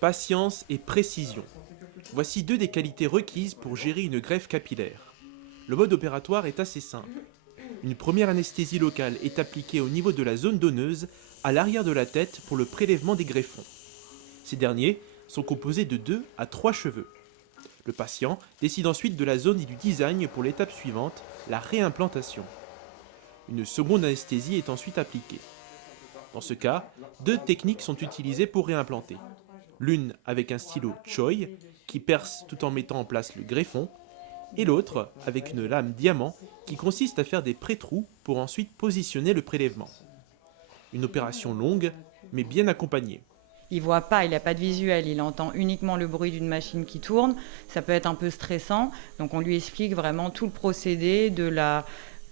Patience et précision. Voici deux des qualités requises pour gérer une greffe capillaire. Le mode opératoire est assez simple. Une première anesthésie locale est appliquée au niveau de la zone donneuse, à l'arrière de la tête pour le prélèvement des greffons. Ces derniers sont composés de 2 à 3 cheveux. Le patient décide ensuite de la zone et du design pour l'étape suivante, la réimplantation. Une seconde anesthésie est ensuite appliquée. Dans ce cas, 2 techniques sont utilisées pour réimplanter. L'une avec un stylo Choi, qui perce tout en mettant en place le greffon, et l'autre avec une lame diamant qui consiste à faire des pré-trous pour ensuite positionner le prélèvement. Une opération longue, mais bien accompagnée. Il voit pas, il n'a pas de visuel, il entend uniquement le bruit d'une machine qui tourne. Ça peut être un peu stressant, donc on lui explique vraiment tout le procédé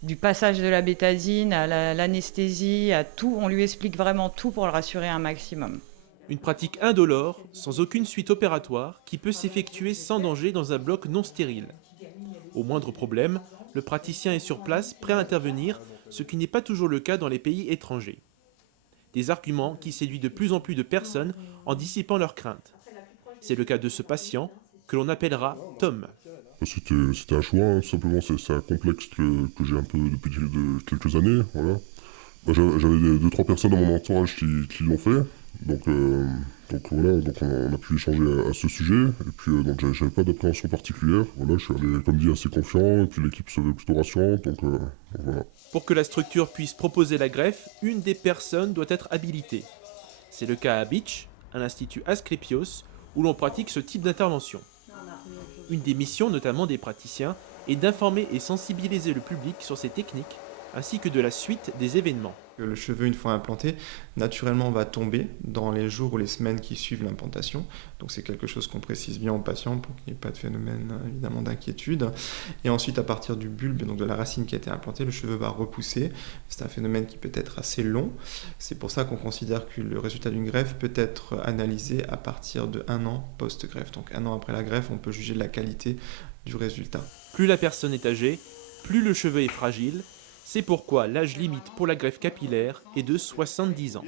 du passage de la bétadine à l'anesthésie, à tout. On lui explique vraiment tout pour le rassurer un maximum. Une pratique indolore, sans aucune suite opératoire, qui peut s'effectuer sans danger dans un bloc non stérile. Au moindre problème, le praticien est sur place, prêt à intervenir, ce qui n'est pas toujours le cas dans les pays étrangers. Des arguments qui séduisent de plus en plus de personnes en dissipant leurs craintes. C'est le cas de ce patient, que l'on appellera Tom. C'était un choix, hein. Simplement c'est un complexe que j'ai un peu depuis quelques années. Voilà. J'avais deux, trois personnes dans mon entourage qui l'ont fait, donc voilà, donc on a pu échanger à ce sujet, et puis donc j'avais pas d'appréhension particulière. Voilà, je suis allé, comme dit, assez confiant, et puis l'équipe se veut plutôt rassurante, donc voilà. Pour que la structure puisse proposer la greffe, une des personnes doit être habilitée. C'est le cas à Beach, à l'Institut Asclepios, où l'on pratique ce type d'intervention. Une des missions notamment des praticiens est d'informer et sensibiliser le public sur ces techniques, ainsi que de la suite des événements. Le cheveu, une fois implanté, naturellement va tomber dans les jours ou les semaines qui suivent l'implantation. Donc c'est quelque chose qu'on précise bien aux patients pour qu'il n'y ait pas de phénomène évidemment d'inquiétude. Et ensuite, à partir du bulbe, donc de la racine qui a été implantée, le cheveu va repousser. C'est un phénomène qui peut être assez long. C'est pour ça qu'on considère que le résultat d'une greffe peut être analysé à partir de 1 an post-greffe. Donc 1 an après la greffe, on peut juger de la qualité du résultat. Plus la personne est âgée, plus le cheveu est fragile. C'est pourquoi l'âge limite pour la greffe capillaire est de 70 ans.